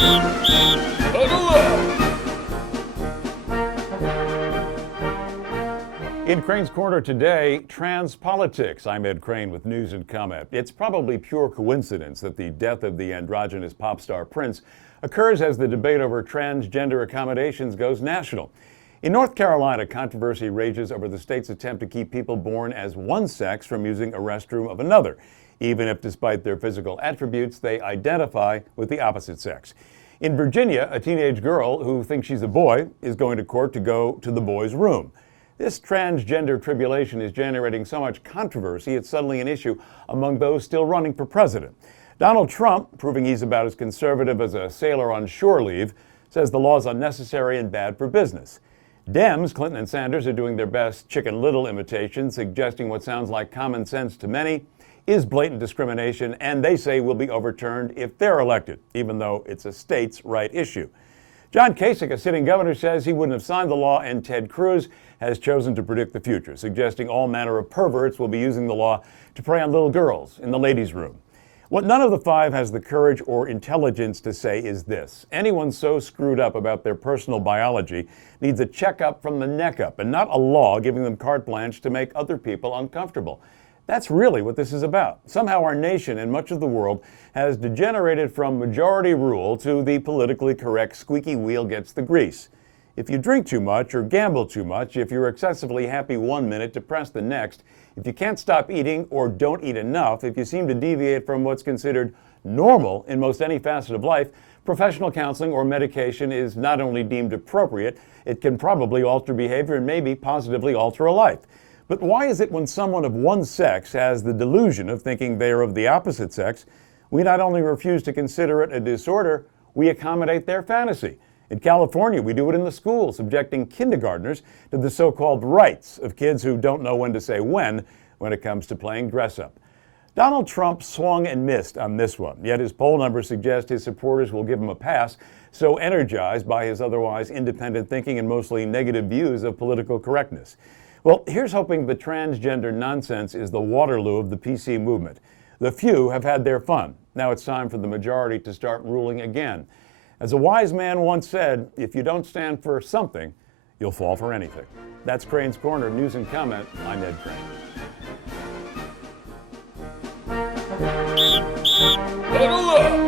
Huddle up! In Crane's Corner today, trans politics. I'm Ed Crane with news and comment. It's probably pure coincidence that the death of the androgynous pop star Prince occurs as the debate over transgender accommodations goes national. In North Carolina, controversy rages over the state's attempt to keep people born as one sex from using a restroom of another, even if, despite their physical attributes, they identify with the opposite sex. In Virginia, a teenage girl who thinks she's a boy is going to court to go to the boys' room. This transgender tribulation is generating so much controversy, it's suddenly an issue among those still running for president. Donald Trump, proving he's about as conservative as a sailor on shore leave, says the law is unnecessary and bad for business. Dems, Clinton and Sanders, are doing their best Chicken Little imitation, suggesting what sounds like common sense to many is blatant discrimination, and they say will be overturned if they're elected, even though it's a states' right issue. John Kasich, a sitting governor, says he wouldn't have signed the law, and Ted Cruz has chosen to predict the future, suggesting all manner of perverts will be using the law to prey on little girls in the ladies' room. What none of the five has the courage or intelligence to say is this: anyone so screwed up about their personal biology needs a checkup from the neck up, and not a law giving them carte blanche to make other people uncomfortable. That's really what this is about. Somehow our nation and much of the world has degenerated from majority rule to the politically correct squeaky wheel gets the grease. If you drink too much or gamble too much, if you're excessively happy one minute, depressed the next, if you can't stop eating or don't eat enough, if you seem to deviate from what's considered normal in most any facet of life, professional counseling or medication is not only deemed appropriate, it can probably alter behavior and maybe positively alter a life. But why is it when someone of one sex has the delusion of thinking they are of the opposite sex, we not only refuse to consider it a disorder, we accommodate their fantasy? In California, we do it in the schools, subjecting kindergartners to the so-called rights of kids who don't know when to say when it comes to playing dress-up. Donald Trump swung and missed on this one, yet his poll numbers suggest his supporters will give him a pass, so energized by his otherwise independent thinking and mostly negative views of political correctness. Well, here's hoping the transgender nonsense is the Waterloo of the PC movement. The few have had their fun. Now it's time for the majority to start ruling again. As a wise man once said, if you don't stand for something, you'll fall for anything. That's Crane's Corner, news and comment. I'm Ed Crane. Huddle up!